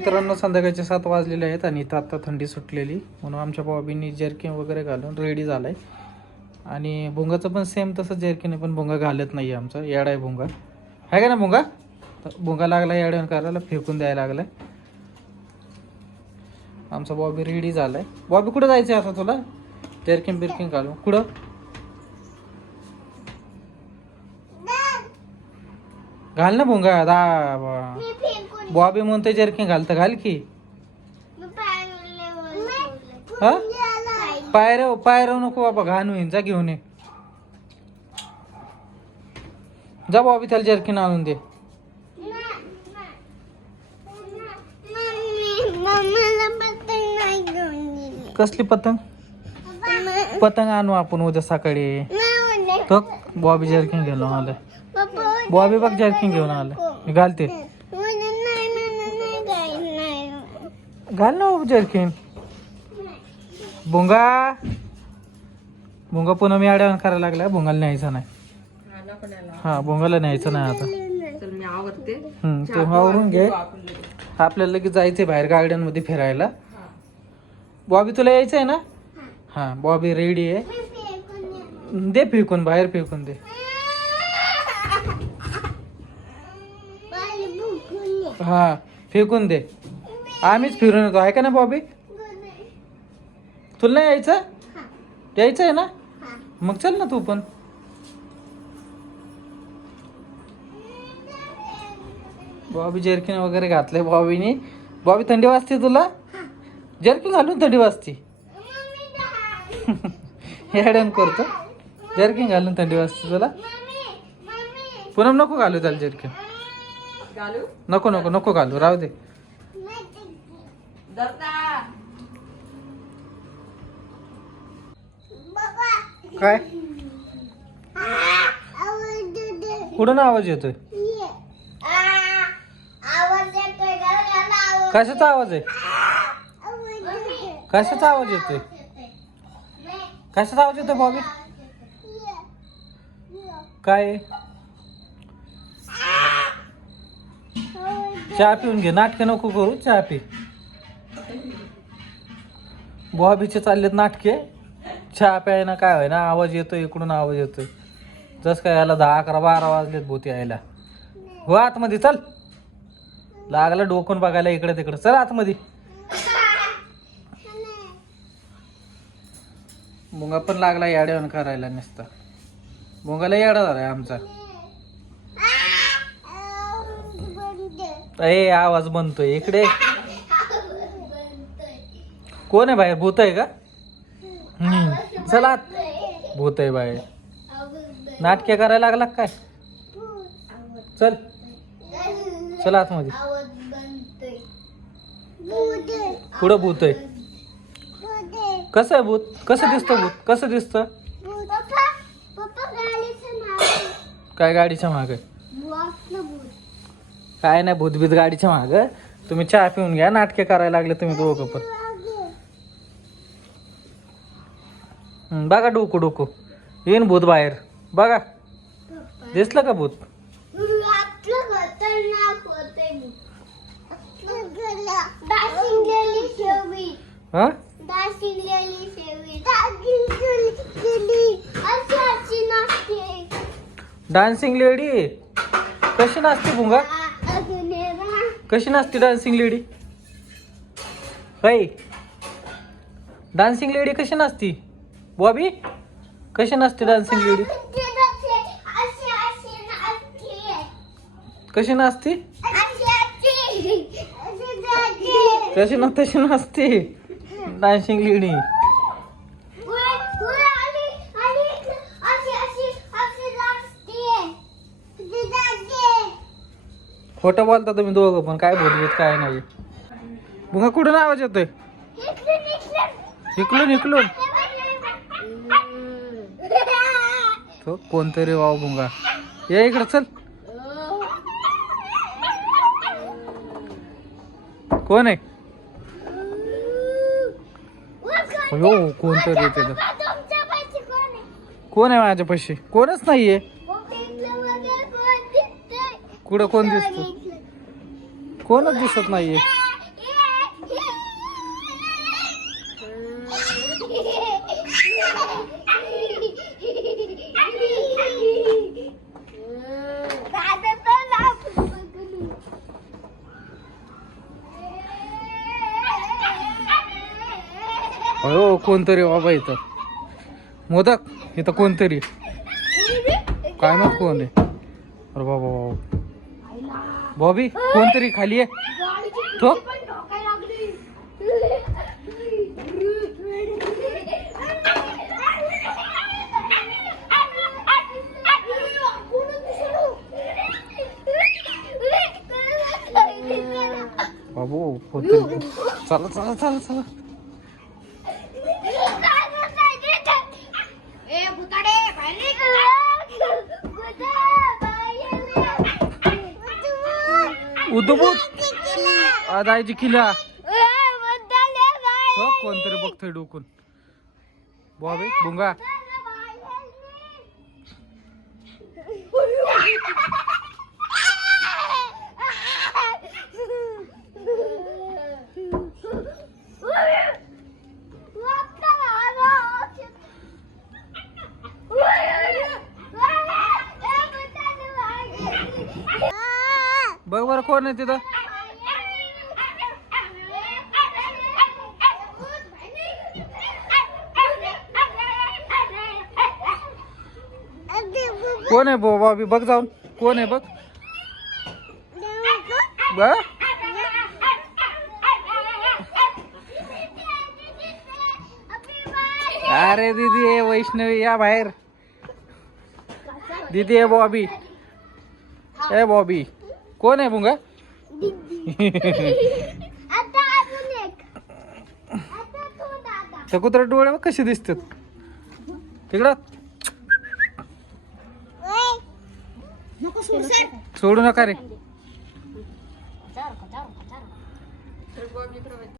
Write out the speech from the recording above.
मित्रांनो संध्याकाळचे 7 वाजलेले आहेत आणि इथं आता थंडी सुटलेली म्हणून आमच्या बॉबीनी जर्किन वगैरे घालून रेडी झालाय. आणि भुंगाचं पण सेम तसं जर्किन आहे, पण भुंगा घालत नाही आमचा. येडा आहे भुंगा, आहे का ना भुंगा. भुंगा लागला येड्यान करायला, फेकून द्यायला लागलाय. आमचा बॉबी रेडी झालाय. बॉबी कुठं जायचं आता तुला? जर्किन बिरकिन घालून कुठं? घाल ना भुंगा. बॉबी म्हणतोय जर्किन घालतं, घाल की. हा पायरव नको बाबा, घाण होईन. जा घेऊन ये जा. बॉबी त्याला जर्किन आणून दे. कसली पतंग? पतंग आणू आपण उद्या सकाळी. तो बॉबी जर्किन घेऊन आलाय. बॉबी बघ जर्किन घेऊन आलाय. मी घालते. घाल ना जर्किन. भुंगा पुन्हा मी आड्यावर करायला लागला. भुंगाला न्यायचं नाही. हा भुंगाला न्यायचं नाही आता. तू आवरून घे. आपल्याला लगेच जायचंय बाहेर गार्डन मध्ये फिरायला. बॉबी तुला यायचंय ना? हा बॉबी रेडी आहे. दे फेकून, बाहेर फेकून दे. हा फेकून दे. आम्हीच फिरून येतो, आहे का ना बॉबी? तुला नाही यायचं? यायचं आहे ना? मग चल ना तू पण. बॉबी जर्किन वगैरे घातलंय बॉबीने. बॉबी थंडी वाजते तुला? जर्किन घालून थंडी वाजते. हेडन करतो. जर्किन घालून थंडी वाजते तुला? पुन्हा नको घालू त्याला जर्किन. नको नको नको घालू, राहू दे. काय? कुठून आवाज येतोय? कशाचा आवाज आहे? कशाचा आवाज येतोय? कशाचा आवाज येतोय बॉबी? काय? चहा पिऊन घे. नाटके नको करू, चहा पी. बॉबीचे चाललेत नाटके. चहा प्यायना काय होय ना, आवाज येतोय इकडून, आवाज येतोय. जस काय याला 10, 11, 12 वाजलेत भूत यायला. हो आतमध्ये चल. लागलं डोकून बघायला इकडे तिकडे. चल आतमध्ये. भुंगा पण लागला याड्यावर करायला नुसता. भुंगाला याडा झालाय आमचा. ए आवाज बनतोय इकडे. कोण आहे बाहेर? भूत आहे का? चला भूत आहे बाहेर. नाटके करायला लागला काय? चल चल आतमध्ये. पुढं भूत आहे. कसं आहे भूत? कसं दिसतं भूत? कसं दिसतं? काय गाडीच्या माग? काय नाही, भूतभीत गाडीच्या माग. तुम्ही चहा पिऊन घ्या. नाटके करायला लागले तुम्ही दोघं पण. बघा डोकू डोकू येईन भूत बाहेर. बघा दिसलं का भूत? हा डान्सिंग लेडी कशी नाचते भुंगा? कशी नाचते डान्सिंग लेडी? डान्सिंग लेडी कशी नाचती? बॉबी कशी नाचते डान्सिंग लेडी? कशी नाचते? तशी नाचते डान्सिंग लेडी. खोटं बोलता तुम्ही दोघं पण. काय बोलत काय नाही. भुंगा कुठून आवाज येतोय? इकडून इकडून. तो कोणतरी वाव भुंगा. या इकडं चल. कोण आहे? हो कोणतरी येते. कोण आहे माझ्यापाशी? कोणच नाहीये. कुठं कोण दिसत? कोणच दिसत नाहीये. हो कोणतरी बाबा इथं मोदक इथं कोणतरी काय मग कोण आहे अरे बाबा बॉबी कोणतरी खाली आहे तो बाबू कोणतरी चला चला चला चला उदबूत जायची किल्ला हो कोणतरी बघतोय डोकून बॉबी बुंगा बघ बरं कोण आहे तिथं कोण आहे बॉबी बघ जाऊन कोण आहे बघ बघ अरे दीदी आहे वैष्णवी या बाहेर दीदी आहे बॉबी ए बॉबी कोण आहे बुंगा त्या कुत्रा डोळे कसे दिसतात तिकडं सोडू नका रे